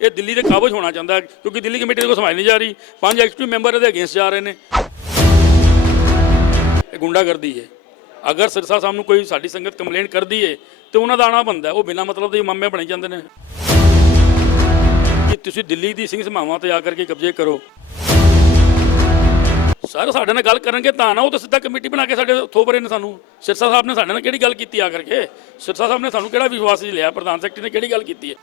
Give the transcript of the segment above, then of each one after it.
ये दिल्ली के काबज होना चाहता है क्योंकि दिल्ली कमेटी को संभाल नहीं जा रही। 5 एक्टिव मैंबर ये अगेंस्ट जा रहे हैं। गुंडागर्दी है। अगर सिरसा साहब कोई साडी संगत कंप्लेंट कर दी है तो उन्होंने आना बनता है। वो बिना मतलब के मामे बने जाते हैं कि तुसीं दिल्ली की सिंह सभावां ते आकर के कब्जे करो। सर साडे नाल गल करनगे तां ना, वो तो सीधा कमेटी बना के साडे थोप रहे ने सानू। सिरसा साहब ने साडे नाल किहड़ी गल कीती आकर के? सिरसा साहब ने सानू किहड़ा विश्वास लिया? प्रधान सैकटरी ने किहड़ी गल कीती है?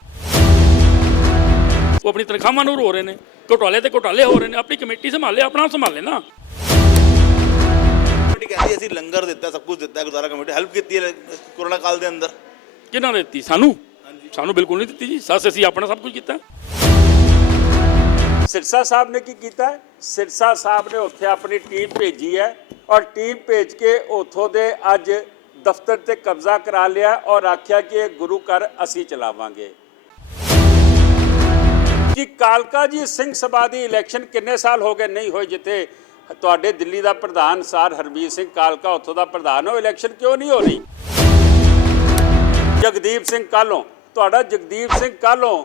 वो अपनी तनख्वाहां नूं रो रहे हैं। घोटाले ते घोटाले हो रहे हैं। अपनी कमेटी संभाले, अपना आप संभाले ना। कमेटी कहती है ਅਸੀਂ ਲੰਗਰ ਦਿੱਤਾ, सब कुछ ਦਿੱਤਾ, ਗੁਰਦੁਆਰਾ ਕਮੇਟੀ ਹੈਲਪ ਕੀਤੀ ਹੈ कोरोना काल ਦੇ ਅੰਦਰ। किन्हां ने दित्ती? सानू सानू बिल्कुल नहीं दित्ती जी। सस असीं अपना सब कुछ कीता। सिरसा साहब ने की कीता है? सिरसा साहब ने उत्थे अपनी टीम भेजी है और टीम भेज के उथों दे अज दफ्तर ते कब्जा करा लिया और आख्या कि गुरु घर असीं चलावांगे। कि कालका जी सिंह सभा दी इलैक्शन किन्ने साल हो गए नहीं होई? जिथे तुहाडे दिल्ली का प्रधान सार हरमीत सिंह कालका उत्थों का प्रधान हो, इलैक्शन क्यों नहीं हो रही? जगदीप सिंह कालों, तुहाडा जगदीप सिंह कालों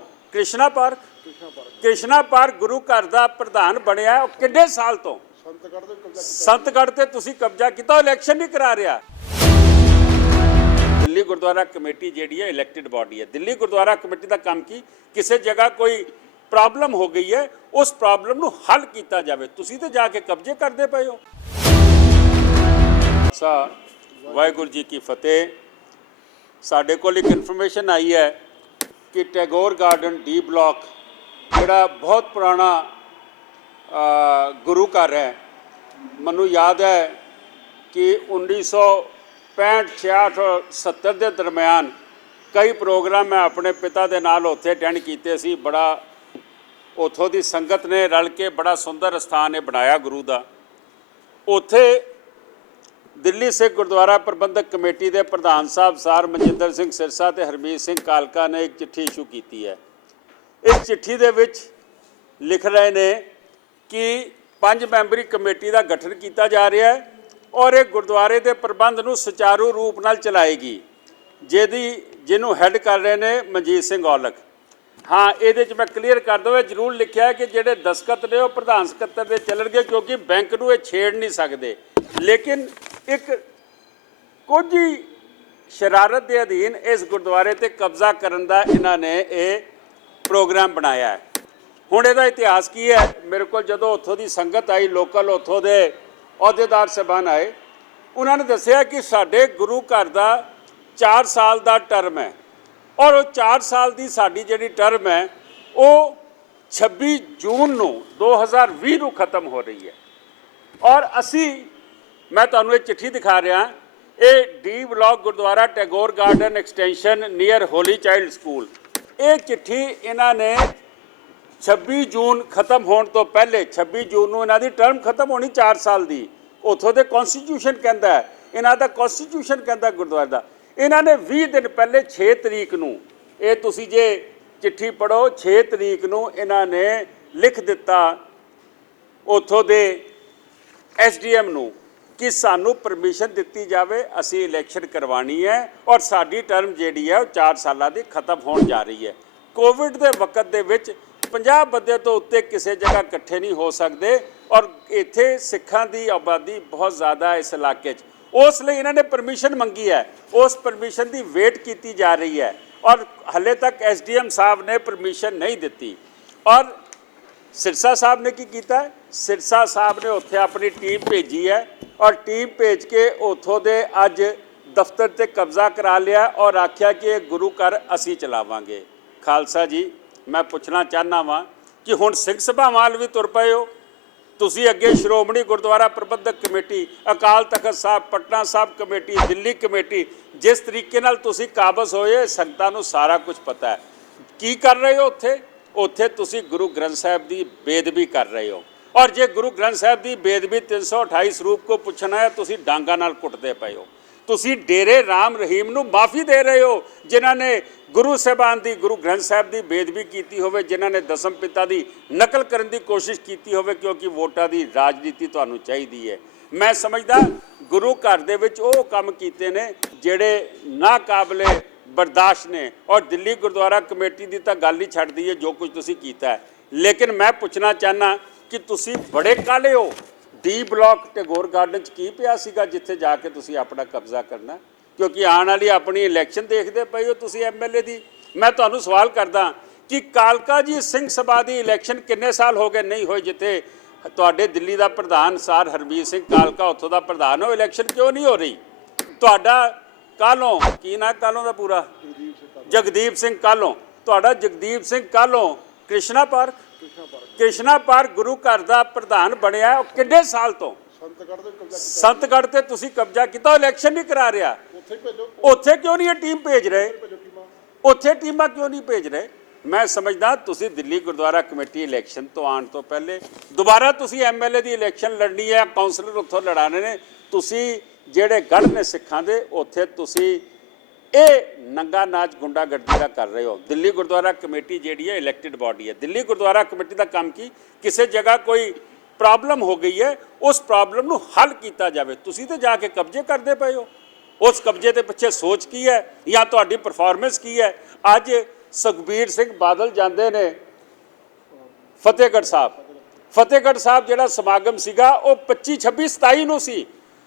कृष्णा पार्क गुरु घर का प्रधान बनया है। किन्ने साल तो संतगढ़ ते तुसीं कब्जा किया, इलैक्शन नहीं करा रहा। दिल्ली गुरुद्वारा कमेटी जिहड़ी है इलैक्टेड बॉडी है। दिल्ली गुरुद्वारा कमेटी का काम की किसी जगह कोई प्रॉब्लम हो गई है, उस प्रॉब्लम नूं हल किया जाए। तुसीं तो जाके कब्जे करते पे हो। वाहिगुरू जी की फतेह। साडे कोल एक इन्फॉर्मेशन आई है कि टैगोर गार्डन डी ब्लॉक जिहड़ा बहुत पुराना गुरु घर है, मैनू याद है कि 1965, 66 और 70 के दरम्यान कई प्रोग्राम मैं अपने पिता के नाल उत्थे अटेंड किए सी। बड़ा उथों की संगत ने रल के बड़ा सुंदर स्थान है बनाया गुरु का। उत्थे दिल्ली सिख गुरुद्वारा प्रबंधक कमेटी के प्रधान साहब सार मनजिंदर सिंह सिरसा ते हरमीत सिंह कालका ने एक चिट्ठी इशू की है। इस चिट्ठी दे विच लिख रहे हैं कि 5 मैंबरी कमेटी का गठन किया जा रहा है और एक गुरुद्वारे के प्रबंध नूं सुचारू रूप नाल चलाएगी, जिन्हों हैड कर रहे हैं मनजीत सिंह औलख। हाँ, ये मैं क्लीयर कर दूँ, जरूर लिखा है कि जोड़े दस्खत ने प्रधान सकत्तर के चलणगे क्योंकि बैंक नूं छेड़ नहीं सकते। लेकिन एक कुछ ही शरारत के अधीन इस गुरुद्वारे ते कब्जा करन दा इन्हां ने ये प्रोग्राम बनाया है। हुण इहदा इतिहास की है? मेरे को जदों उत्थों की संगत आई, लोकल उत्थों के अहुदेदार साहबान आए, उन्होंने दस्सिया कि साडे गुरु घर का 4 साल का टर्म है और वो 4 साल की साडी जिहड़ी टर्म है वो 26 जून नूं 2020 नूं खत्म हो रही है। और असी मैं तुहानूं एक चिट्ठी दिखा रहा, ये D block gurdwara Tagore garden extension near Holy Child School, ये चिट्ठी इन्हां ने 26 जून खत्म होने तो पहले 26 जून नूं इन्हां दी टर्म खत्म होनी 4 साल की। उत्थों दे कॉन्स्टिट्यूशन कहता है, इन्हां दा कॉन्स्टिट्यूशन कहता गुरुद्वारे का। इन्हां ने 20 दिन पहले 6 तरीक नूं, ये तुसीं जे चिट्ठी पढ़ो, 6 तरीक नूं इन्हां ने लिख दिता उत्थों दे SDM नूं कि सानू परमिशन दिती जाए, असी इलैक्शन करवानी है और साडी टर्म जिहड़ी है 4 साल की खत्म होने जा रही है। कोविड के वक्त दे विच 50 बंदे तो उत्ते किसी जगह इकट्ठे नहीं हो सकते और इत्थे सिखां की आबादी बहुत ज़्यादा इस इलाके उस लिए इन्होंने परमिशन मंगी है। उस परमिशन की वेट की जा रही है और हले तक SDM साहब ने परमिशन नहीं दी। और सिरसा साहब ने की कीता है? सिरसा साहब ने उत्थे अपनी टीम भेजी है और टीम भेज के उथों दे अज दफ्तर ते कब्जा करा लिया और आख्या कि गुरु घर असीं चलावांगे। खालसा जी, मैं पूछना चाहना वा कि हुण सिंह सभावां वाल भी तुर पए हो। तुसीं अगे श्रोमणी गुरुद्वारा प्रबंधक कमेटी, अकाल तखत साहब, पटना साहब कमेटी, दिल्ली कमेटी, जिस तरीके नाल तुसीं काबज होए संगतां नूं सारा कुछ पता है। की कर रहे हो उत्थे? उत्थे तुसीं गुरु ग्रंथ साहब की बेदबी कर रहे हो और जे गुरु ग्रंथ साहब की बेदबी 328 स्वरूप को पूछना है, तुसीं डांगा नाल कुटदे पए हो। तुसीं डेरे राम रहीम नूं माफ़ी दे रहे हो जिन्हां ने गुरु साहबान की, गुरु ग्रंथ साहब की बेदबी की होवे, जिन्हां ने दसम पिता की नकल करने की कोशिश की होवे क्योंकि वोटां की राजनीति तुहानूं चाहीदी है। मैं समझदा गुरु घर दे विच ओह काम कीते ने जिहड़े ना काबले ਬਰਦਾਸ਼ਤ ਨੇ। ਔਰ ਦਿੱਲੀ ਗੁਰਦੁਆਰਾ ਕਮੇਟੀ ਦੀ ਤਾਂ ਗੱਲ ਹੀ ਛੱਡਦੀ ਹੈ ਜੋ ਕੁਝ ਤੁਸੀਂ ਕੀਤਾ ਹੈ। ਲੇਕਿਨ ਮੈਂ ਪੁੱਛਣਾ ਚਾਹਨਾ ਕਿ ਤੁਸੀਂ ਬੜੇ ਕਾਲੇ ਹੋ। ਡੀ ਬਲਾਕ ਟੈਗੋਰ ਗਾਰਡਨ 'ਚ ਕੀ ਪਿਆ ਸੀਗਾ ਜਿੱਥੇ ਜਾ ਕੇ ਤੁਸੀਂ ਆਪਣਾ ਕਬਜ਼ਾ ਕਰਨਾ? ਕਿਉਂਕਿ ਆਉਣ ਵਾਲੀ ਆਪਣੀ ਇਲੈਕਸ਼ਨ ਦੇਖਦੇ ਪਏ ਹੋ ਤੁਸੀਂ ਐਮਐਲਏ ਦੀ। ਮੈਂ ਤੁਹਾਨੂੰ ਸਵਾਲ ਕਰਦਾ ਕਿ ਕਾਲਕਾ ਜੀ ਸਿੰਘ ਸਭਾ ਦੀ ਇਲੈਕਸ਼ਨ ਕਿੰਨੇ ਸਾਲ ਹੋ ਗਏ ਨਹੀਂ ਹੋਈ, ਜਿੱਥੇ ਤੁਹਾਡੇ ਦਿੱਲੀ ਦਾ ਪ੍ਰਧਾਨ ਸਰ ਹਰਮੀਤ ਸਿੰਘ ਕਾਲਕਾ ਉੱਥੋਂ ਦਾ ਪ੍ਰਧਾਨ ਹੋ, ਇਲੈਕਸ਼ਨ ਕਿਉਂ ਨਹੀਂ ਹੋ ਰਹੀ? ਤੁਹਾਡਾ ਕਾਲੋਂ ਕੀ ਨਾਂ ਕਾਲੋਂ ਦਾ ਪੂਰਾ? ਜਗਦੀਪ ਸਿੰਘ ਕਾਲੋਂ। ਤੁਹਾਡਾ ਜਗਦੀਪ ਸਿੰਘ ਕਾਲੋਂ ਕ੍ਰਿਸ਼ਨਾ ਪਾਰਕ ਗੁਰੂ ਘਰ ਦਾ ਪ੍ਰਧਾਨ ਬਣਿਆ। ਉਹ ਕਿੰਨੇ ਸਾਲ ਤੋਂ? ਸੰਤਗੜ੍ਹ ਤੇ ਤੁਸੀਂ ਕਬਜ਼ਾ ਕੀਤਾ, ਇਲੈਕਸ਼ਨ ਨਹੀਂ ਕਰਾ ਰਿਹਾ। ਉੱਥੇ ਕਿਉਂ ਨਹੀਂ ਇਹ ਟੀਮ ਭੇਜ ਰਹੇ? ਉੱਥੇ ਟੀਮਾਂ ਕਿਉਂ ਨਹੀਂ ਭੇਜ ਰਹੇ? ਮੈਂ ਸਮਝਦਾ ਤੁਸੀਂ ਦਿੱਲੀ ਗੁਰਦੁਆਰਾ ਕਮੇਟੀ ਇਲੈਕਸ਼ਨ ਤੋਂ ਆਉਣ ਤੋਂ ਪਹਿਲੇ ਦੁਬਾਰਾ ਤੁਸੀਂ ਐਮਐਲਏ ਦੀ ਇਲੈਕਸ਼ਨ ਲੜਨੀ ਹੈ, ਕਾਉਂਸਲਰ ਉੱਥੋਂ ਲੜਾਣੇ ਨੇ। ਤੁਸੀਂ ਜਿਹੜੇ ਗੜ੍ਹ ਨੇ ਸਿੱਖਾਂ ਦੇ, ਉੱਥੇ ਤੁਸੀਂ ਇਹ ਨੰਗਾ ਨਾਚ ਗੁੰਡਾਗਰਦੀ ਦਾ ਕਰ ਰਹੇ ਹੋ। ਦਿੱਲੀ ਗੁਰਦੁਆਰਾ ਕਮੇਟੀ ਜਿਹੜੀ ਹੈ ਇਲੈਕਟਿਡ ਬਾਡੀ ਹੈ। ਦਿੱਲੀ ਗੁਰਦੁਆਰਾ ਕਮੇਟੀ ਦਾ ਕੰਮ ਕੀ? ਕਿਸੇ ਜਗ੍ਹਾ ਕੋਈ ਪ੍ਰੋਬਲਮ ਹੋ ਗਈ ਹੈ, ਉਸ ਪ੍ਰੋਬਲਮ ਨੂੰ ਹੱਲ ਕੀਤਾ ਜਾਵੇ। ਤੁਸੀਂ ਤਾਂ ਜਾ ਕੇ ਕਬਜ਼ੇ ਕਰਦੇ ਪਏ ਹੋ। ਉਸ ਕਬਜ਼ੇ ਦੇ ਪਿੱਛੇ ਸੋਚ ਕੀ ਹੈ ਜਾਂ ਤੁਹਾਡੀ ਪਰਫਾਰਮੈਂਸ ਕੀ ਹੈ? ਅੱਜ ਸੁਖਬੀਰ ਸਿੰਘ ਬਾਦਲ ਜਾਂਦੇ ਨੇ ਫਤਿਹਗੜ੍ਹ ਸਾਹਿਬ ਜਿਹੜਾ ਸਮਾਗਮ ਸੀਗਾ ਉਹ 25, 26, 27 ਨੂੰ ਸੀ।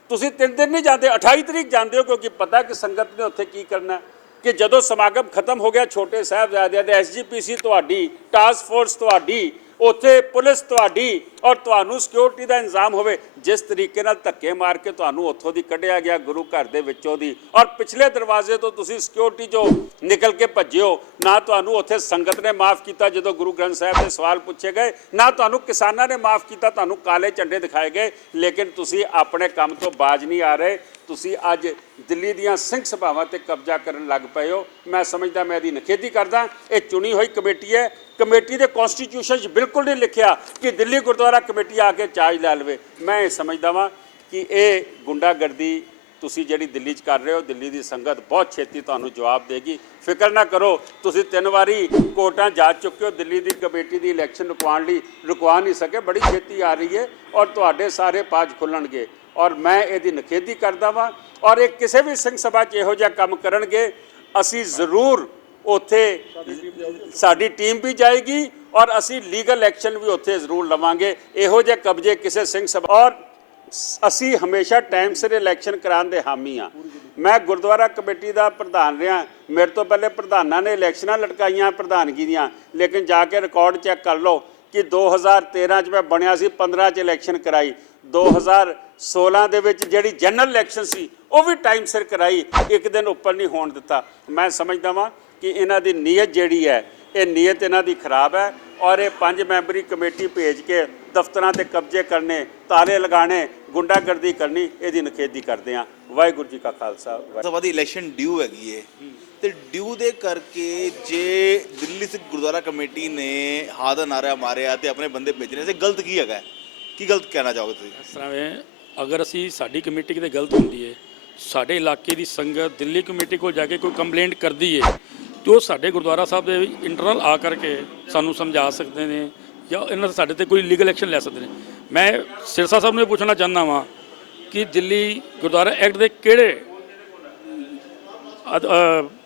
ਤੁਸੀਂ 3 ਦਿਨ ਨਹੀਂ ਜਾਂਦੇ, 28 ਤਰੀਕ ਜਾਂਦੇ ਹੋ, ਕਿਉਂਕਿ ਪਤਾ ਕਿ ਸੰਗਤ ਨੇ ਉੱਥੇ ਕੀ ਕਰਨਾ। ਕਿ ਜਦੋਂ ਸਮਾਗਮ ਖਤਮ ਹੋ ਗਿਆ, ਛੋਟੇ ਸਾਹਿਬਜ਼ਾਦਿਆਂ ਦੇ ਐਸਜੀਪੀਸੀ ਤੁਹਾਡੀ, ਟਾਸਕ ਫੋਰਸ ਤੁਹਾਡੀ, ਉੱਥੇ ਪੁਲਿਸ ਤੁਹਾਡੀ, ਔਰ ਤੁਹਾਨੂੰ ਸਿਕਿਉਰਿਟੀ ਦਾ ਇੰਤਜ਼ਾਮ ਹੋਵੇ। ਜਿਸ ਤਰੀਕੇ ਨਾਲ ਧੱਕੇ ਮਾਰ ਕੇ ਤੁਹਾਨੂੰ ਉੱਥੋਂ ਦੀ ਕੱਢਿਆ ਗਿਆ ਗੁਰੂ ਘਰ ਦੇ ਵਿੱਚੋਂ ਦੀ, ਔਰ ਪਿਛਲੇ ਦਰਵਾਜ਼ੇ ਤੋਂ ਤੁਸੀਂ ਸਿਕਿਉਰਿਟੀ 'ਚੋਂ ਨਿਕਲ ਕੇ ਭੱਜਿਓ। ਨਾ ਤੁਹਾਨੂੰ ਉੱਥੇ ਸੰਗਤ ਨੇ ਮਾਫ ਕੀਤਾ ਜਦੋਂ ਗੁਰੂ ਗ੍ਰੰਥ ਸਾਹਿਬ ਦੇ ਸਵਾਲ ਪੁੱਛੇ ਗਏ, ਨਾ ਤੁਹਾਨੂੰ ਕਿਸਾਨਾਂ ਨੇ ਮਾਫ ਕੀਤਾ, ਤੁਹਾਨੂੰ ਕਾਲੇ ਝੰਡੇ ਦਿਖਾਏ ਗਏ। ਲੇਕਿਨ ਤੁਸੀਂ ਆਪਣੇ ਕੰਮ ਤੋਂ ਬਾਜ ਨਹੀਂ ਆ ਰਹੇ। ਤੁਸੀਂ ਅੱਜ ਦਿੱਲੀ ਦੀਆਂ ਸਿੰਘ ਸਭਾਵਾਂ ਤੇ ਕਬਜ਼ਾ ਕਰਨ ਲੱਗ ਪਏ ਹੋ। ਮੈਂ ਸਮਝਦਾ, ਮੈਂ ਇਹਦੀ ਨਿਖੇਧੀ ਕਰਦਾ। ਇਹ ਚੁਣੀ ਹੋਈ ਕਮੇਟੀ ਹੈ। ਕਮੇਟੀ ਦੇ ਕਨਸਟੀਟਿਊਸ਼ਨ 'ਚ ਬਿਲਕੁਲ ਨਹੀਂ ਲਿਖਿਆ ਕਿ ਦਿੱਲੀ ਗੁਰਦੁਆਰਾ ਕਮੇਟੀ ਆ ਕੇ ਚਾਰਜ ਲੈ ਲਵੇ। ਮੈਂ ਇਹ ਸਮਝਦਾ ਵਾਂ ਕਿ ਇਹ ਗੁੰਡਾਗਰਦੀ ਤੁਸੀਂ ਜਿਹੜੀ ਦਿੱਲੀ 'ਚ ਕਰ ਰਹੇ ਹੋ, ਦਿੱਲੀ ਦੀ ਸੰਗਤ ਬਹੁਤ ਛੇਤੀ ਤੁਹਾਨੂੰ ਜਵਾਬ ਦੇਗੀ। ਫਿਕਰ ਨਾ ਕਰੋ। ਤੁਸੀਂ 3 ਵਾਰੀ ਕੋਰਟਾਂ ਜਾ ਚੁੱਕੇ ਹੋ ਦਿੱਲੀ ਦੀ ਕਮੇਟੀ ਦੀ ਇਲੈਕਸ਼ਨ ਰੁਕਵਾਉਣ ਲਈ, ਰੁਕਵਾ ਨਹੀਂ ਸਕੇ। ਬੜੀ ਛੇਤੀ ਆ ਰਹੀ ਹੈ ਔਰ ਤੁਹਾਡੇ ਸਾਰੇ ਪਾਜ ਖੁੱਲਣਗੇ। ਔਰ ਮੈਂ ਇਹਦੀ ਨਿਖੇਧੀ ਕਰਦਾ ਵਾਂ। ਔਰ ਇਹ ਕਿਸੇ ਵੀ ਸਿੰਘ ਸਭਾ 'ਚ ਇਹੋ ਜਿਹਾ ਕੰਮ ਕਰਨਗੇ, ਅਸੀਂ ਜ਼ਰੂਰ ਉੱਥੇ ਸਾਡੀ ਟੀਮ ਵੀ ਜਾਏਗੀ ਔਰ ਅਸੀਂ ਲੀਗਲ ਐਕਸ਼ਨ ਵੀ ਉੱਥੇ ਜ਼ਰੂਰ ਲਵਾਂਗੇ। ਇਹੋ ਜਿਹੇ ਕਬਜ਼ੇ ਕਿਸੇ ਸਿੰਘ ਸਭਾ, ਔਰ ਅਸੀਂ ਹਮੇਸ਼ਾ ਟਾਈਮ ਸਿਰ ਇਲੈਕਸ਼ਨ ਕਰਾਉਣ ਦੇ ਹਾਮੀ ਹਾਂ। ਮੈਂ ਗੁਰਦੁਆਰਾ ਕਮੇਟੀ ਦਾ ਪ੍ਰਧਾਨ ਰਿਹਾ। ਮੇਰੇ ਤੋਂ ਪਹਿਲੇ ਪ੍ਰਧਾਨਾਂ ਨੇ ਇਲੈਕਸ਼ਨਾਂ ਲਟਕਾਈਆਂ ਪ੍ਰਧਾਨਗੀ ਦੀਆਂ, ਲੇਕਿਨ ਜਾ ਕੇ ਰਿਕਾਰਡ ਚੈੱਕ ਕਰ ਲਓ ਕਿ 2013 'ਚ ਮੈਂ ਬਣਿਆ ਸੀ, 15 'ਚ ਇਲੈਕਸ਼ਨ ਕਰਾਈ। 2016 ਦੇ ਵਿੱਚ ਜਿਹੜੀ ਜਨਰਲ ਇਲੈਕਸ਼ਨ ਸੀ ਉਹ ਵੀ ਟਾਈਮ ਸਿਰ ਕਰਾਈ, ਇੱਕ ਦਿਨ ਉੱਪਰ ਨਹੀਂ ਹੋਣ ਦਿੱਤਾ। ਮੈਂ ਸਮਝਦਾ ਵਾਂ ਕਿ ਇਹਨਾਂ ਦੀ ਨੀਅਤ ਜਿਹੜੀ ਹੈ, ਇਹ ਨੀਅਤ ਇਹਨਾਂ ਦੀ ਖਰਾਬ ਹੈ। ਔਰ ਇਹ 5 ਮੈਂਬਰੀ ਕਮੇਟੀ ਭੇਜ ਕੇ ਦਫ਼ਤਰਾਂ ਤੇ ਕਬਜ਼ੇ ਕਰਨੇ, ਤਾਲੇ ਲਗਾਉਣੇ, ਗੁੰਡਾਗਰਦੀ ਕਰਨੀ, ਇਹਦੀ ਨਿਖੇਧੀ ਕਰਦੇ ਹਾਂ। ਵਾਹਿਗੁਰੂ ਜੀ ਕਾ ਖਾਲਸਾ। ਸਭਾ ਦੀ ਇਲੈਕਸ਼ਨ ਡਿਊ ਹੈਗੀ ਹੈ ਤੇ ਡਿਊ ਦੇ ਕਰਕੇ ਜੇ ਦਿੱਲੀ ਸਿੱਖ ਗੁਰਦੁਆਰਾ ਕਮੇਟੀ ਨੇ ਹਾਂ ਦਾ ਨਾਰਾ ਮਾਰਿਆ ਤੇ ਆਪਣੇ ਬੰਦੇ ਭੇਜਣੇ ਤੇ ਗਲਤ ਕੀ ਹੈਗਾ? ਕੀ ਗਲਤ ਕਹਿਣਾ ਚਾਹੋਗੇ ਤੁਸੀਂ? ਇਸ ਤਰ੍ਹਾਂ ਵੇ, ਅਗਰ ਅਸੀਂ ਸਾਡੀ ਕਮੇਟੀ ਕਿਤੇ ਗਲਤ ਹੁੰਦੀ ਹੈ, ਸਾਡੇ ਇਲਾਕੇ ਦੀ ਸੰਗਤ ਦਿੱਲੀ ਕਮੇਟੀ ਕੋਲ ਜਾ ਕੇ ਕੋਈ ਕੰਪਲੇਂਟ ਕਰਦੀ ਹੈ, ਤੇ ਉਹ ਸਾਡੇ ਗੁਰਦੁਆਰਾ ਸਾਹਿਬ ਦੇ ਇੰਟਰਨਲ ਆ ਕਰਕੇ ਸਾਨੂੰ ਸਮਝਾ ਸਕਦੇ ਨੇ ਜਾਂ ਇਹਨਾਂ ਦੇ ਸਾਡੇ ਤੇ ਕੋਈ ਲੀਗਲ ਐਕਸ਼ਨ ਲੈ ਸਕਦੇ ਨੇ। ਮੈਂ ਸਿਰਸਾ ਸਾਹਿਬ ਨੂੰ ਇਹ ਪੁੱਛਣਾ ਚਾਹੁੰਦਾ ਵਾਂ ਕਿ ਦਿੱਲੀ ਗੁਰਦੁਆਰਾ ਐਕਟ ਦੇ ਕਿਹੜੇ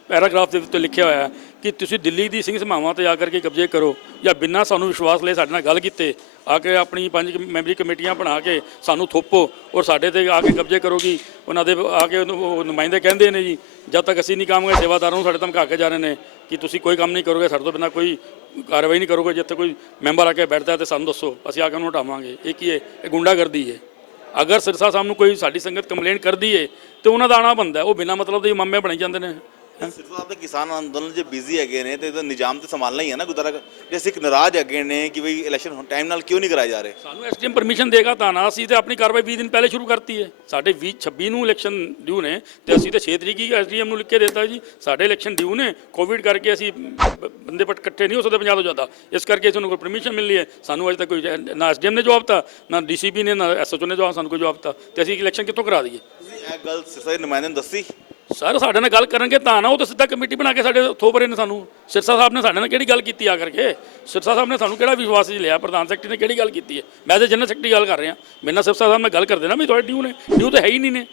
ਪੈਰਾਗ੍ਰਾਫ ਦੇ ਉੱਤੇ ਲਿਖਿਆ ਹੋਇਆ ਕਿ ਤੁਸੀਂ ਦਿੱਲੀ ਦੀ ਸਿੰਘ ਸਭਾਵਾਂ ਤੇ ਆ ਕਰਕੇ ਕਬਜ਼ੇ ਕਰੋ, ਜਾਂ ਬਿਨਾਂ ਸਾਨੂੰ ਵਿਸ਼ਵਾਸ ਲਏ ਸਾਡੇ ਨਾਲ ਗੱਲ ਕੀਤੇ ਆ ਕੇ ਆਪਣੀ 5 ਮੈਂਬਰੀ ਕਮੇਟੀਆਂ ਬਣਾ ਕੇ ਸਾਨੂੰ ਥੋਪੋ ਔਰ ਸਾਡੇ ਤੇ ਆ ਕੇ ਕਬਜ਼ੇ ਕਰੋਗੀ। ਉਹਨਾਂ ਦੇ ਆ ਕੇ ਨੁਮਾਇੰਦੇ ਕਹਿੰਦੇ ਨੇ ਜੀ ਜਦ ਤੱਕ ਅਸੀਂ ਨਹੀਂ ਕੰਮ ਕਰਾਂਗੇ, ਸੇਵਾਦਾਰਾਂ ਨੂੰ ਸਾਡੇ ਧਮਕਾ ਕੇ ਜਾ ਰਹੇ ਨੇ ਕਿ ਤੁਸੀਂ ਕੋਈ ਕੰਮ ਨਹੀਂ ਕਰੋਗੇ, ਸਾਡੇ ਤੋਂ ਬਿਨਾਂ ਕੋਈ ਕਾਰਵਾਈ ਨਹੀਂ ਕਰੋਗੇ। ਜਿੱਥੇ ਕੋਈ ਮੈਂਬਰ ਆ ਕੇ ਬੈਠਦਾ ਤੇ ਸਾਨੂੰ ਦੱਸੋ, ਅਸੀਂ ਆ ਕੇ ਉਹਨੂੰ ਹਟਾਵਾਂਗੇ। ਇਹ ਕੀ ਹੈ? ਇਹ ਗੁੰਡਾਗਰਦੀ ਹੈ। ਅਗਰ ਸਿਰਸਾ ਸਾਹਿਬ ਨੂੰ ਕੋਈ ਸਾਡੀ ਸੰਗਤ ਕੰਪਲੇਂਟ ਕਰਦੀ ਹੈ ਤੇ ਉਹਨਾਂ ਦਾ ਆਉਣਾ ਬਣਦਾ। ਉਹ ਬਿਨਾਂ ਮਤਲਬ ਦੇ ਮਾਮੇ ਬਣੇ ਜਾਂਦੇ ਨੇ। ਸਿਰਸਾ ਸਾਹਿਬ ਦੇ ਕਿਸਾਨ ਅੰਦੋਲਨ 'ਚ ਬਿਜ਼ੀ ਹੈਗੇ ਨੇ ਤੇ ਇਹਦਾ ਨਿਜ਼ਾਮ ਤੇ ਸੰਭਾਲਣਾ ਹੀ ਹੈ ਨਾ ਗੁਰਦੁਆਰਾ। ਜੇ ਸਿੱਖ ਨਾਰਾਜ਼ ਹੈਗੇ ਨੇ ਕਿ ਬਈ ਇਲੈਕਸ਼ਨ ਟਾਈਮ ਨਾਲ ਕਿਉਂ ਨਹੀਂ ਕਰਾਏ ਜਾ ਰਹੇ, ਸਾਨੂੰ ਐਸਡੀਐਮ ਪਰਮਿਸ਼ਨ ਦੇਗਾ ਤਾਂ ਨਾ। ਅਸੀਂ ਤੇ ਆਪਣੀ ਕਾਰਵਾਈ 20 ਦਿਨ ਪਹਿਲੇ ਸ਼ੁਰੂ ਕਰਤੀ ਹੈ। ਸਾਡੇ 26 ਨੂੰ ਇਲੈਕਸ਼ਨ ਡਿਊ ਨੇ ਤੇ ਅਸੀਂ ਤੇ 6 ਤਰੀਕ ਹੀ ਐਸਡੀਐਮ ਨੂੰ ਲਿਖ ਕੇ ਦਿੱਤਾ ਜੀ ਸਾਡੇ ਇਲੈਕਸ਼ਨ ਡਿਊ ਨੇ। ਕੋਵਿਡ ਕਰਕੇ ਅਸੀਂ ਬੰਦੇ ਪਟ ਇਕੱਠੇ ਨਹੀਂ ਹੋ ਸਕਦੇ 50 ਤੋਂ ਜ਼ਿਆਦਾ, ਇਸ ਕਰਕੇ ਸਾਨੂੰ ਕੋਈ ਪਰਮਿਸ਼ਨ ਮਿਲੀ ਹੈ। ਸਾਨੂੰ ਅਜੇ ਤੱਕ ਕੋਈ ਨਾ ਐਸਡੀਐਮ ਨੇ ਜਵਾਬ ਦਿੱਤਾ, ਨਾ ਡੀਸੀਪੀ ਨੇ, ਨਾ ਐਸਐਚਓ ਨੇ ਜਵਾਬ ਸਾਨੂੰ ਕੋਈ ਜਵਾਬ ਦਿੱਤਾ, ਤੇ ਅਸੀਂ ਇਲੈਕਸ਼ਨ ਕਿੱਥੋਂ ਕਰਾ ਦਈਏ? ਤੁਸੀਂ ਇਹ ਗੱਲ ਸਿਰਸਾ ਦੇ ਨੁਮਾਇੰਦੇ ਨੂੰ ਦੱਸੀ? ਸਰ ਸਾਡੇ ਨਾਲ ਗੱਲ ਕਰਨਗੇ ਤਾਂ ਨਾ, ਉਹ ਤਾਂ ਸਿੱਧਾ ਕਮੇਟੀ ਬਣਾ ਕੇ ਸਾਡੇ ਥੋਪ ਰਹੇ ਨੇ ਸਾਨੂੰ। ਸਿਰਸਾ ਸਾਹਿਬ ਨੇ ਸਾਡੇ ਨਾਲ ਕਿਹੜੀ ਗੱਲ ਕੀਤੀ ਆ ਕਰਕੇ? ਸਿਰਸਾ ਸਾਹਿਬ ਨੇ ਸਾਨੂੰ ਕਿਹੜਾ ਵਿਸ਼ਵਾਸ 'ਚ ਲਿਆ? ਪ੍ਰਧਾਨ ਸੈਕਟਰੀ ਨੇ ਕਿਹੜੀ ਗੱਲ ਕੀਤੀ ਹੈ? ਮੈਂ ਤਾਂ ਜਨਰਲ ਸੈਕਟਰੀ ਗੱਲ ਕਰ ਰਿਹਾ। ਮੇਰੇ ਨਾਲ ਸਿਰਸਾ ਸਾਹਿਬ ਨਾਲ ਗੱਲ ਕਰਦੇ ਨਾ ਵੀ ਤੁਹਾਡੇ ਡਿਊ ਨੇ, ਡਿਊ ਤਾਂ ਹੈ ਹੀ ਨਹੀਂ ਨੇ।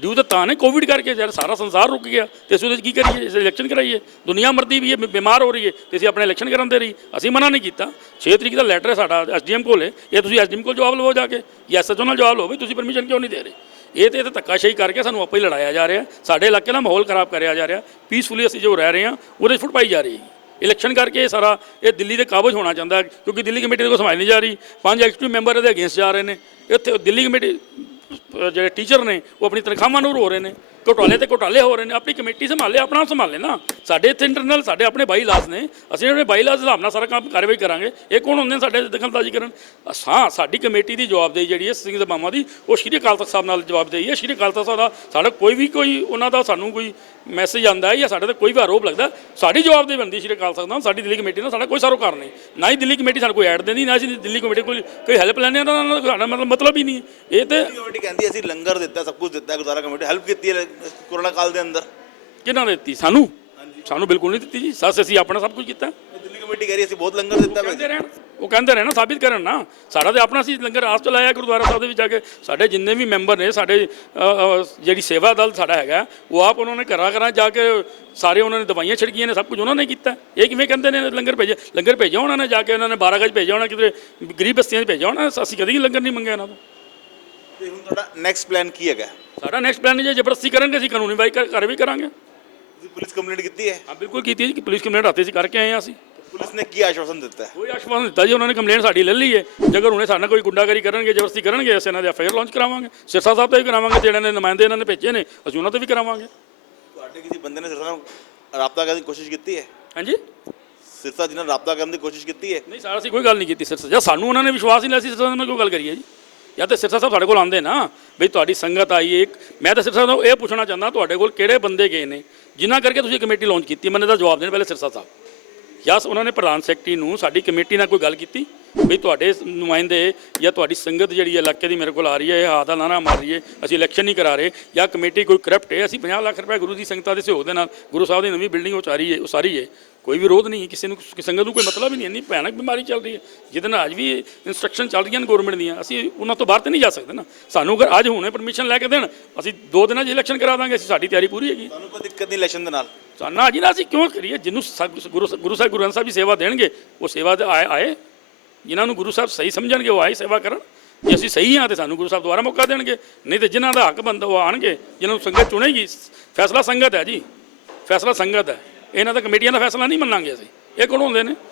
ਡਿਊ ਤਾਂ ਨੇ ਕੋਵਿਡ ਕਰਕੇ ਯਾਰ ਸਾਰਾ ਸੰਸਾਰ ਰੁਕ ਗਿਆ ਤੇ ਅਸੀਂ ਉਹਦੇ 'ਚ ਕੀ ਕਰੀਏ? ਅਸੀਂ ਇਲੈਕਸ਼ਨ ਕਰਾਈਏ? ਦੁਨੀਆ ਮਰਦੀ ਵੀ ਹੈ, ਬਿਮਾਰ ਹੋ ਰਹੀ ਹੈ ਤੇ ਅਸੀਂ ਆਪਣੇ ਇਲੈਕਸ਼ਨ ਕਰਾਉਂਦੇ ਰਹੀ। ਅਸੀਂ ਮਨਾ ਨਹੀਂ ਕੀਤਾ। 6 ਤਰੀਕ ਦਾ ਲੈਟਰ ਹੈ ਸਾਡਾ ਐਸਡੀਐਮ ਕੋਲ ਹੈ, ਇਹ ਤੁਸੀਂ ਐਸਡੀਐਮ ਕੋਲ ਜਵਾਬ ਲਵੋ ਜਾ ਕੇ, ਜਾਂ ਐਸਐਚਓ ਨਾਲ ਜਵਾਬ ਲਓ ਵੀ ਤੁਸੀਂ ਪਰਮਿਸ਼ਨ ਕਿਉਂ ਨਹੀਂ ਦੇ ਰਹੇ। ਇਹ ਤੇ ਧੱਕਾਸ਼ਾਹੀ ਕਰਕੇ ਸਾਨੂੰ ਆਪੇ ਹੀ ਲੜਾਇਆ ਜਾ ਰਿਹਾ, ਸਾਡੇ ਇਲਾਕੇ ਦਾ ਮਾਹੌਲ ਖਰਾਬ ਕਰਿਆ ਜਾ ਰਿਹਾ। ਪੀਸਫੁਲੀ ਅਸੀਂ ਜੋ ਰਹਿ ਰਹੇ ਹਾਂ ਉਹਦੇ 'ਚ ਫੁੱਟ ਪਾਈ ਜਾ ਰਹੀ ਹੈ। ਇਲੈਕਸ਼ਨ ਕਰਕੇ ਇਹ ਸਾਰਾ ਇਹ ਦਿੱਲੀ ਦੇ ਕਾਬਜ਼ ਹੋਣਾ ਚਾਹੁੰਦਾ, ਕਿਉਂਕਿ ਦਿੱਲੀ ਕਮੇਟੀ ਦੇ ਕੋਲ ਸੰਭਾਲ ਨਹੀਂ ਜਾ ਰਹੀ। 5 ਐਗਜ਼ੀਕਿਊਟਿਵ ਮੈਂਬਰ ਇਹਦੇ ਅਗੇਂਸਟ ਜਾ ਰਹੇ ਨੇ। ਇੱਥੇ ਦਿੱਲੀ ਕਮੇਟੀ ਜਿਹੜੇ ਟੀਚਰ ਨੇ ਉਹ ਆਪਣੀ ਤਨਖਾਹਾਂ ਨੂੰ ਰੋ ਰਹੇ ਨੇ, ਘੁਟਾਲੇ ਤੇ ਘੁਟਾਲੇ ਹੋ ਰਹੇ ਨੇ। ਆਪਣੀ ਕਮੇਟੀ ਸੰਭਾਲੇ, ਆਪਣਾ ਸੰਭਾਲੇ ਨਾ। ਸਾਡੇ ਇੱਥੇ ਇੰਟਰਨਲ ਸਾਡੇ ਆਪਣੇ ਬਾਈ ਲਾਜ਼ ਨੇ, ਅਸੀਂ ਆਪਣੇ ਬਾਈ ਲਾਜ਼ ਦੇ ਹਿਸਾਬ ਨਾਲ ਸਾਰਾ ਕੰਮ ਕਾਰਵਾਈ ਕਰਾਂਗੇ। ਇਹ ਕੌਣ ਹੁੰਦੇ ਨੇ ਸਾਡੇ ਦਖਲਅੰਦਾਜ਼ੀ ਕਰਨ? ਹਾਂ, ਸਾਡੀ ਕਮੇਟੀ ਦੀ ਜਵਾਬਦੇਹੀ ਜਿਹੜੀ ਹੈ ਸਿੰਘ ਸਭਾਵਾਂ ਦੀ, ਉਹ ਸ਼੍ਰੀ ਅਕਾਲ ਤਖਤ ਸਾਹਿਬ ਨਾਲ ਜਵਾਬਦੇਹੀ ਹੈ। ਸ਼੍ਰੀ ਅਕਾਲ ਤਖਤ ਸਾਹਿਬ ਦਾ ਸਾਡਾ ਕੋਈ ਉਹਨਾਂ ਦਾ ਸਾਨੂੰ ਕੋਈ ਮੈਸੇਜ ਆਉਂਦਾ ਹੈ ਜਾਂ ਸਾਡੇ ਤੇ ਕੋਈ ਵੀ ਆਰੋਪ ਲੱਗਦਾ, ਸਾਡੀ ਜਵਾਬਦੇਹੀ ਬਣਦੀ ਸ਼੍ਰੀ ਅਕਾਲ ਤਖਤ ਨਾਲ। ਸਾਡੀ ਦਿੱਲੀ ਕਮੇਟੀ ਨਾਲ ਸਾਡਾ ਕੋਈ ਸਰੋਕਾਰ ਨਹੀਂ, ਨਾ ਹੀ ਦਿੱਲੀ ਕਮੇਟੀ ਸਾਨੂੰ ਕੋਈ ਐਡ ਦਿੰਦੀ, ਨਾ ਅਸੀਂ ਦਿੱਲੀ ਕਮੇਟੀ ਕੋਈ ਹੈਲਪ ਲੈਂਦੇ ਹਾਂ। ਤਾਂ ਸਾਡਾ ਮਤਲਬ ਹੀ ਨਹੀਂ ਹੈ। ਇਹ ਤੇ ਕਮੇਟੀ ਕਹਿੰਦੀ ਅਸੀਂ ਲੰਗਰ ਦਿੱਤਾ, ਸਭ ਕੁਝ ਦਿੱਤਾ, ਗੁਰਦੁਆਰਾ ਕਮੇਟੀ ਹੈਲਪ ਕੀਤੀ ਹੈ ਕੋਰੋਨਾ ਕਾਲ ਦੇ ਅੰਦਰ। ਕਿਹਨਾਂ ਨੇ ਦਿੱਤੀ? ਸਾਨੂੰ ਬਿਲਕੁਲ ਨਹੀਂ ਦਿੱਤੀ ਜੀ। ਅਸੀਂ ਆਪਣਾ ਸਭ ਕੁਝ ਕੀਤਾ। ਦਿੱਲੀ ਕਮੇਟੀ ਕਹਿ ਰਹੀ ਅਸੀਂ ਬਹੁਤ ਲੰਗਰ ਦਿੱਤਾ। ਉਹ ਕਹਿੰਦੇ ਰਹਿਣ, ਸਾਬਿਤ ਕਰਨ ਨਾ। ਸਾਡਾ ਤੇ ਆਪਣਾ ਸੀ ਲੰਗਰ ਆਸ ਚਲਾਇਆ ਗੁਰਦੁਆਰਾ ਸਾਹਿਬ ਦੇ ਵਿੱਚ ਜਾ ਕੇ। ਸਾਡੇ ਜਿੰਨੇ ਵੀ ਮੈਂਬਰ ਨੇ, ਸਾਡੇ ਜਿਹੜੀ ਸੇਵਾ ਦਲ ਸਾਡਾ ਹੈਗਾ, ਉਹ ਆਪ ਉਹਨਾਂ ਨੇ ਘਰਾਂ ਜਾ ਕੇ ਸਾਰੇ ਉਹਨਾਂ ਨੇ ਦਵਾਈਆਂ ਛਿੜਕੀਆਂ ਨੇ, ਸਭ ਕੁਝ ਉਹਨਾਂ ਨੇ ਕੀਤਾ। ਇਹ ਕਿਵੇਂ ਕਹਿੰਦੇ ਨੇ ਲੰਗਰ ਭੇਜਿਆ ਉਹਨਾਂ ਨੇ ਜਾ ਕੇ, ਉਹਨਾਂ ਨੇ 12 ਗਜ ਭੇਜਿਆ ਹੋਣਾ, ਕਿਤੇ ਗਰੀਬ ਬਸਤੀਆਂ 'ਚ ਭੇਜਿਆ ਹੋਣਾ। ਅਸੀਂ ਕਦੀ ਲੰਗਰ ਨਹੀਂ ਮੰਗਿਆ ਇਹਨਾਂ ਤੋਂ। ਤੇ ਹੁਣ ਤੁਹਾਡਾ ਨੈਕਸਟ ਪਲਾਨ ਕੀ ਹੈਗਾ? ਸਾਡਾ ਨੈਕਸਟ ਪਲਾਨ ਜੇ ਜ਼ਬਰਦਸਤੀ ਕਰਾਂਗੇ ਅਸੀਂ ਕਾਨੂੰਨੀ ਕਾਰਵਾਈ ਕਰਾਂਗੇ। ਤੁਸੀਂ ਪੁਲਿਸ ਕੰਪਲੇਂਟ ਕੀਤੀ ਹੈ? ਹਾਂ, ਬਿਲਕੁਲ ਕੀਤੀ ਜੀ। ਪੁਲਿਸ ਕੰਪਲੇਂਟ ਰਾਤੀ ਅਸੀਂ ਕਰਕੇ ਆਏ ਹਾਂ। ਅਸੀਂ ਪੁਲਿਸ ਨੇ ਕੀ ਆਸ਼ਵਾਸਨ ਦਿੱਤਾ ਹੈ? ਕੋਈ ਆਸ਼ਵਾਸਨ ਦਿੱਤਾ ਜੀ ਉਹਨਾਂ ਨੇ, ਕੰਪਲੇਂਟ ਸਾਡੀ ਲੈ ਲਈ ਹੈ। ਜੇਕਰ ਉਹਨੇ ਸਾਡੇ ਨਾਲ ਕੋਈ ਗੁੰਡਾਗਰੀ ਕਰਨਗੇ, ਜ਼ਬਰਦਸਤੀ ਕਰਨਗੇ, ਅਸੀਂ ਇਹਨਾਂ ਦੇ ਐਫਆਈਆਰ ਲਾਂਚ ਕਰਾਵਾਂਗੇ। ਸਿਰਸਾ ਸਾਹਿਬ ਤੇ ਵੀ ਕਰਾਵਾਂਗੇ, ਜਿਹੜੇ ਨੇ ਨੁਮਾਇੰਦੇ ਇਹਨਾਂ ਨੇ ਭੇਜੇ ਨੇ ਅਸੀਂ ਉਹਨਾਂ ਤੇ ਵੀ ਕਰਾਵਾਂਗੇ। ਤੁਹਾਡੇ ਕਿਸੇ ਬੰਦੇ ਨੇ ਸਿਰਸਾ ਨਾਲ ਰਾਬਤਾ ਕਰਨ ਦੀ ਕੋਸ਼ਿਸ਼ ਕੀਤੀ ਹੈ? ਹਾਂਜੀ, ਸਿਰਸਾ ਜੀ ਨਾਲ ਰਾਬਤਾ ਕਰਨ ਦੀ ਕੋਸ਼ਿਸ਼ ਕੀਤੀ ਹੈ? ਨਹੀਂ ਸਰ, ਅਸੀਂ ਕੋਈ ਗੱਲ ਨਹੀਂ ਕੀਤੀ ਸਿਰਸਾ। ਜਾਂ ਸਾਨੂੰ ਉਹਨਾਂ ਨੇ ਵਿਸ਼ਵਾਸ ਹੀ ਨਹੀਂ, ਅਸੀਂ ਸਿਰਸਾ ਨਾਲ ਕੋਈ ਗੱਲ ਕਰੀਏ ਜੀ? ਜਾਂ ਤਾਂ ਸਿਰਸਾ ਸਾਹਿਬ ਸਾਡੇ ਕੋਲ ਆਉਂਦੇ ਨਾ, ਬਈ ਤੁਹਾਡੀ ਸੰਗਤ ਆਈ ਹੈ। ਮੈਂ ਤਾਂ ਸਿਰਸਾ ਸਾਹਿਬ ਇਹ ਪੁੱਛਣਾ ਚਾਹੁੰਦਾ, ਤੁਹਾਡੇ ਕੋਲ ਕਿਹੜੇ ਬੰਦੇ ਗਏ ਨੇ ਜਿਨ੍ਹਾਂ ਕਰਕੇ ਤੁਸੀਂ ਕਮੇਟੀ ਲਾਂਚ ਕੀਤੀ? ਮੈਨੂੰ ਇਹਦਾ ਜਵਾਬ ਦੇਣ ਪਹਿਲੇ ਸਿਰਸਾ ਸਾਹਿਬ। ਜਾਂ ਉਹਨਾਂ ਨੇ ਪ੍ਰਧਾਨ ਸੈਕਟਰੀ ਨੂੰ ਸਾਡੀ ਕਮੇਟੀ ਨਾਲ ਕੋਈ ਗੱਲ ਕੀਤੀ ਬਈ ਤੁਹਾਡੇ ਨੁਮਾਇੰਦੇ ਜਾਂ ਤੁਹਾਡੀ ਸੰਗਤ ਜਿਹੜੀ ਇਲਾਕੇ ਦੀ ਮੇਰੇ ਕੋਲ ਆ ਰਹੀ ਹੈ, ਇਹ ਹਾਂ ਦਾ ਨਾਰਾ ਮਾਰ ਰਹੀ ਹੈ, ਅਸੀਂ ਇਲੈਕਸ਼ਨ ਨਹੀਂ ਕਰਾ ਰਹੇ, ਜਾਂ ਕਮੇਟੀ ਕੋਈ ਕਰਪਟ ਹੈ, ਅਸੀਂ 50 ਲੱਖ ਰੁਪਏ ਗੁਰੂ ਦੀ ਸੰਗਤਾਂ ਦੇ ਸਹਿਯੋਗ ਦੇ ਨਾਲ ਗੁਰੂ ਸਾਹਿਬ ਦੀ ਨਵੀਂ ਬਿਲਡਿੰਗ ਉਹ ਸਾਰੀ ਹੈ। ਕੋਈ ਵਿਰੋਧ ਨਹੀਂ, ਕਿਸੇ ਨੂੰ ਸੰਗਤ ਨੂੰ ਕੋਈ ਮਤਲਬ ਹੀ ਨਹੀਂ। ਇੰਨੀ ਭਿਆਨਕ ਬਿਮਾਰੀ ਚੱਲ ਰਹੀ ਹੈ ਜਿਹਦੇ ਨਾਲ ਅੱਜ ਵੀ ਇਨਸਟਰਕਸ਼ਨ ਚੱਲ ਰਹੀਆਂ ਨੇ ਗੌਰਮੈਂਟ ਦੀਆਂ। ਅਸੀਂ ਉਹਨਾਂ ਤੋਂ ਬਾਹਰ ਤਾਂ ਨਹੀਂ ਜਾ ਸਕਦੇ ਨਾ। ਸਾਨੂੰ ਅਗਰ ਅੱਜ ਹੁਣੇ ਪਰਮਿਸ਼ਨ ਲੈ ਕੇ ਦੇਣ, ਅਸੀਂ 2 ਦਿਨਾਂ 'ਚ ਇਲੈਕਸ਼ਨ ਕਰਾ ਦਾਂਗੇ। ਅਸੀਂ ਸਾਡੀ ਤਿਆਰੀ ਪੂਰੀ ਹੈਗੀ। ਤੁਹਾਨੂੰ ਕੋਈ ਦਿੱਕਤ ਨਹੀਂ ਇਲੈਕਸ਼ਨ ਦੇ ਨਾਲ? ਸਾਨੂੰ ਜੀ ਨਾ, ਅਸੀਂ ਕਿਉਂ ਕਰੀਏ? ਜਿਹਨੂੰ ਗੁਰੂ ਸਾਹਿਬ ਗੁਰੂ ਗ੍ਰੰਥ ਸਾਹਿਬ ਦੀ ਸੇਵਾ ਦੇਣਗੇ, ਉਹ ਸੇਵਾ ਦੇ ਆਏ। ਜਿਨ੍ਹਾਂ ਨੂੰ ਗੁਰੂ ਸਾਹਿਬ ਸਹੀ ਸਮਝਣਗੇ ਉਹ ਆਏ ਸੇਵਾ ਕਰਨ। ਜੇ ਅਸੀਂ ਸਹੀ ਹਾਂ ਤਾਂ ਸਾਨੂੰ ਗੁਰੂ ਸਾਹਿਬ ਦੁਬਾਰਾ ਮੌਕਾ ਦੇਣਗੇ, ਨਹੀਂ ਤਾਂ ਜਿਨ੍ਹਾਂ ਦਾ ਹੱਕ ਬਣਦਾ ਉਹ ਆਣਗੇ। ਜਿਹਨਾਂ ਨੂੰ ਸੰਗਤ ਚੁਣੇਗੀ, ਫੈਸਲਾ ਸੰਗਤ ਹੈ ਜੀ, ਫੈਸਲਾ ਸੰਗਤ ਹੈ। ਇਹਨਾਂ ਦਾ ਕਮੇਟੀਆਂ ਦਾ ਫੈਸਲਾ ਨਹੀਂ ਮੰਨਾਂਗੇ ਅਸੀਂ। ਇਹ ਕੌਣ ਹੁੰਦੇ ਨੇ?